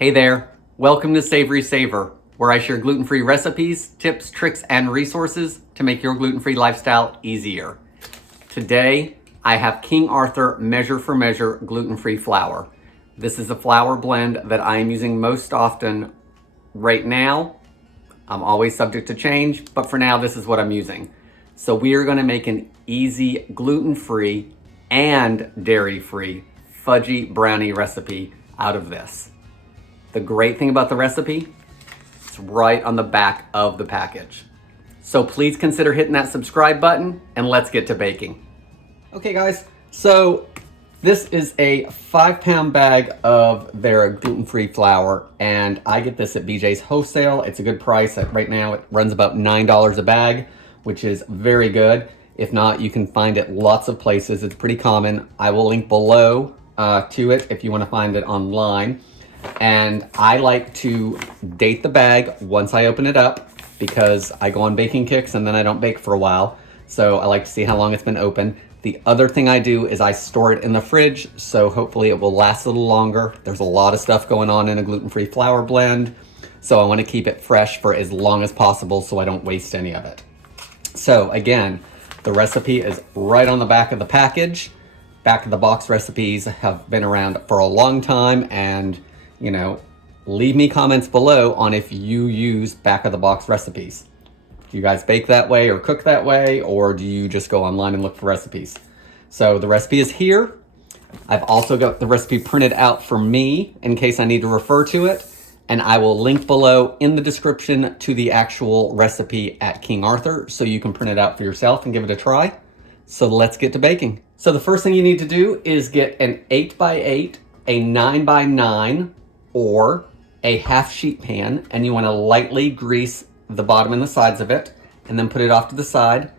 Hey there, welcome to SavorySaver, where I share gluten-free recipes, tips, tricks, and resources to make your gluten-free lifestyle easier. Today, I have King Arthur Measure for Measure gluten-free flour. This is a flour blend that I am using most often right now. I'm always subject to change, but for now, this is what I'm using. So we are gonna make an easy gluten-free and dairy-free fudgy brownie recipe out of this. The great thing about the recipe, it's right on the back of the package. So please consider hitting that subscribe button and let's get to baking. Okay guys, so this is a 5-pound bag of their gluten-free flour, and I get this at BJ's Wholesale. It's a good price. Right now it runs about $9 a bag, which is very good. If not, you can find it lots of places. It's pretty common. I will link below to it if you want to find it online. And I like to date the bag once I open it up because I go on baking kicks and then I don't bake for a while. So I like to see how long it's been open. The other thing I do is I store it in the fridge, so hopefully it will last a little longer. There's a lot of stuff going on in a gluten-free flour blend, so I want to keep it fresh for as long as possible so I don't waste any of it. So again, the recipe is right on the back of the package. Back of the box recipes have been around for a long time, and you know, leave me comments below on if you use back of the box recipes. Do you guys bake that way or cook that way, or do you just go online and look for recipes? So the recipe is here. I've also got the recipe printed out for me in case I need to refer to it, and I will link below in the description to the actual recipe at King Arthur so you can print it out for yourself and give it a try. So let's get to baking. So the first thing you need to do is get an 8x8, a 9x9, or a half sheet pan, and you want to lightly grease the bottom and the sides of it and then put it off to the side.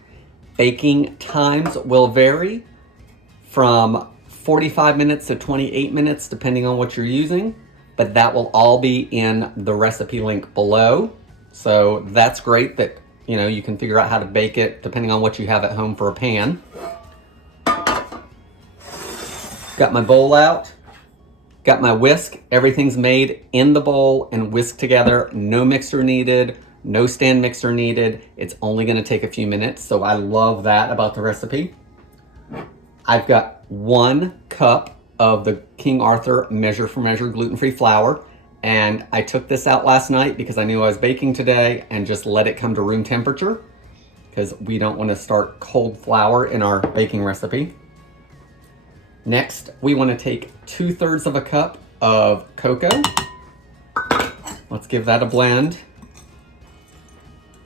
Baking times will vary from 45 minutes to 28 minutes depending on what you're using, but that will all be in the recipe link below. So that's great that you can figure out how to bake it depending on what you have at home for a pan. Got my bowl out. Got my whisk. Everything's made in the bowl and whisked together. No mixer needed, no stand mixer needed. It's only gonna take a few minutes, so I love that about the recipe. I've got 1 cup of the King Arthur Measure for Measure gluten-free flour, and I took this out last night because I knew I was baking today and just let it come to room temperature because we don't wanna start cold flour in our baking recipe. Next, we want to take 2/3 of a cup of cocoa. Let's give that a blend.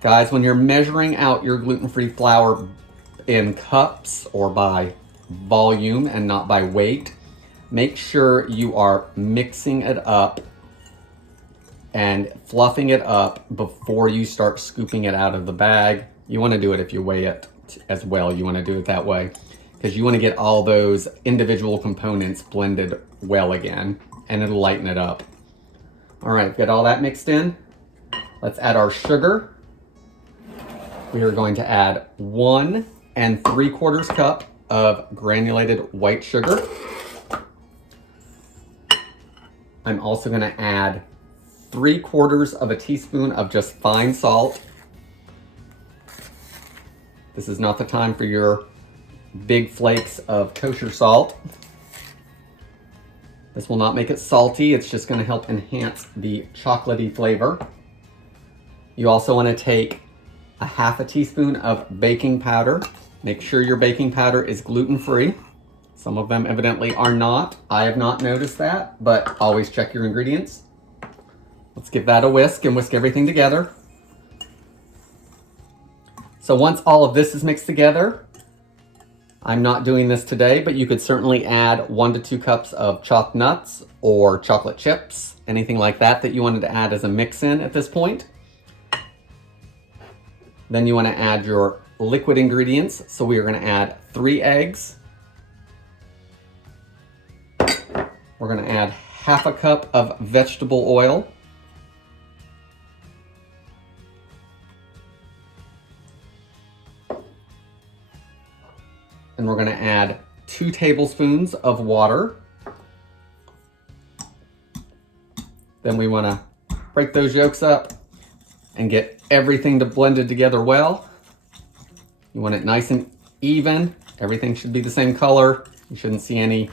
Guys, when you're measuring out your gluten-free flour in cups or by volume and not by weight, make sure you are mixing it up and fluffing it up before you start scooping it out of the bag. You want to do it if you weigh it as well. You want to do it that way, because you want to get all those individual components blended well again, and it'll lighten it up. All right, got all that mixed in. Let's add our sugar. We are going to add 1 3/4 cup of granulated white sugar. I'm also going to add 3/4 of a teaspoon of just fine salt. This is not the time for your big flakes of kosher salt. This will not make it salty. It's just going to help enhance the chocolatey flavor. You also want to take a 1/2 teaspoon of baking powder. Make sure your baking powder is gluten-free. Some of them evidently are not. I have not noticed that, but always check your ingredients. Let's give that a whisk and whisk everything together. So once all of this is mixed together, I'm not doing this today, but you could certainly add 1 to 2 cups of chopped nuts or chocolate chips, anything like that that you wanted to add as a mix-in at this point. Then you want to add your liquid ingredients. So we are going to add 3 eggs. We're going to add 1/2 cup of vegetable oil. And we're going to add 2 tablespoons of water. Then we want to break those yolks up and get everything blended together well. You want it nice and even. Everything should be the same color. You shouldn't see any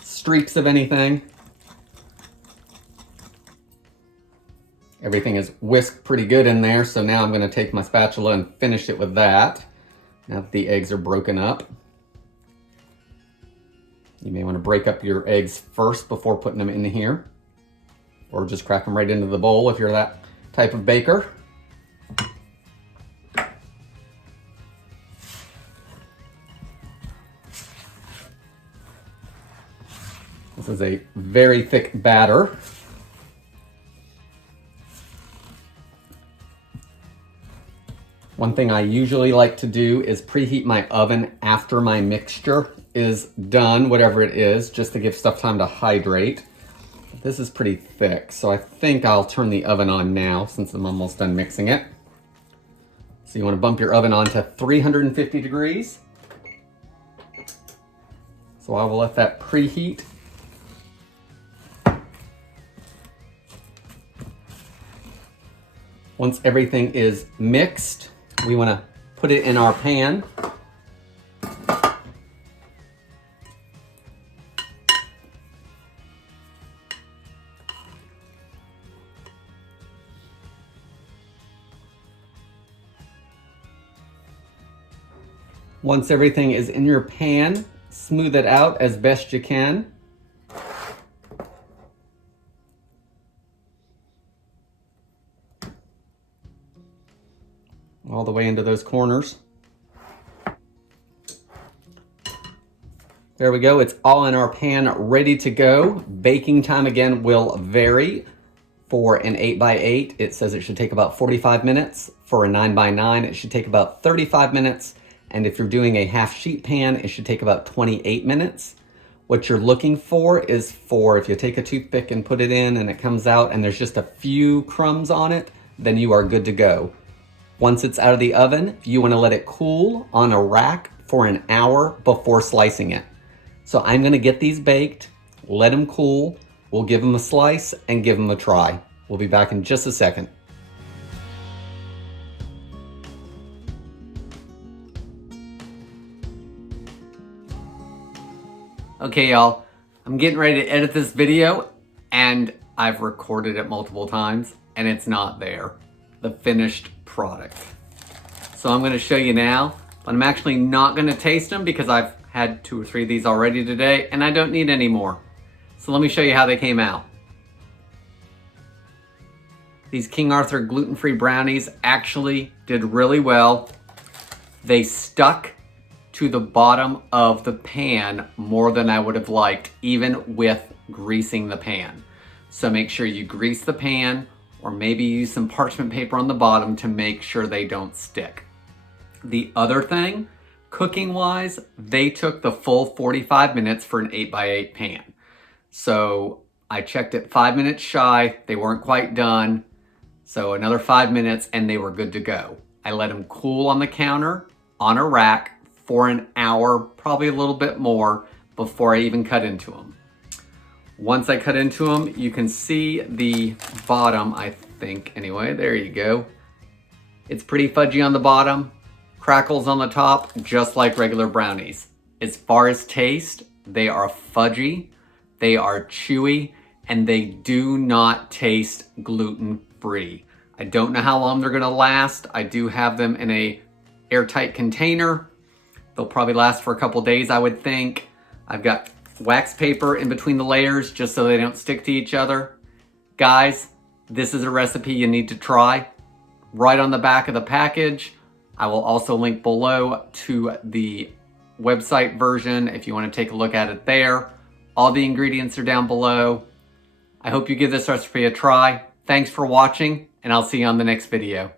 streaks of anything. Everything is whisked pretty good in there, so now I'm going to take my spatula and finish it with that. Now that the eggs are broken up. You may want to break up your eggs first before putting them in here, or just crack them right into the bowl if you're that type of baker. This is a very thick batter. One thing I usually like to do is preheat my oven after my mixture is done, whatever it is, just to give stuff time to hydrate. This is pretty thick, so I think I'll turn the oven on now since I'm almost done mixing it. So you want to bump your oven on to 350 degrees. So I will let that preheat. Once everything is mixed, we want to put it in our pan. Once everything is in your pan, smooth it out as best you can. All the way into those corners. There we go, it's all in our pan, ready to go. Baking time again will vary. For an 8x8, it says it should take about 45 minutes. For a 9x9, it should take about 35 minutes. And if you're doing a half sheet pan, it should take about 28 minutes. What you're looking for is if you take a toothpick and put it in and it comes out and there's just a few crumbs on it, then you are good to go. Once it's out of the oven, you want to let it cool on a rack for an hour before slicing it. So I'm going to get these baked, let them cool, we'll give them a slice and give them a try. We'll be back in just a second. Okay, y'all, I'm getting ready to edit this video and I've recorded it multiple times and it's not there, the finished product. So I'm gonna show you now, but I'm actually not gonna taste them because I've had 2 or 3 of these already today and I don't need any more. So let me show you how they came out. These King Arthur gluten-free brownies actually did really well. They stuck to the bottom of the pan more than I would have liked, even with greasing the pan. So make sure you grease the pan or maybe use some parchment paper on the bottom to make sure they don't stick. The other thing, cooking wise, they took the full 45 minutes for an 8x8 pan. So I checked it 5 minutes shy, they weren't quite done. So another 5 minutes and they were good to go. I let them cool on the counter on a rack for an hour, probably a little bit more, before I even cut into them. Once I cut into them, you can see the bottom, I think, anyway, there you go. It's pretty fudgy on the bottom, crackles on the top, just like regular brownies. As far as taste, they are fudgy, they are chewy, and they do not taste gluten-free. I don't know how long they're gonna last. I do have them in a airtight container. They'll probably last for a couple days, I would think. I've got wax paper in between the layers just so they don't stick to each other. Guys, this is a recipe you need to try. Right on the back of the package, I will also link below to the website version if you want to take a look at it there. All the ingredients are down below. I hope you give this recipe a try. Thanks for watching, and I'll see you on the next video.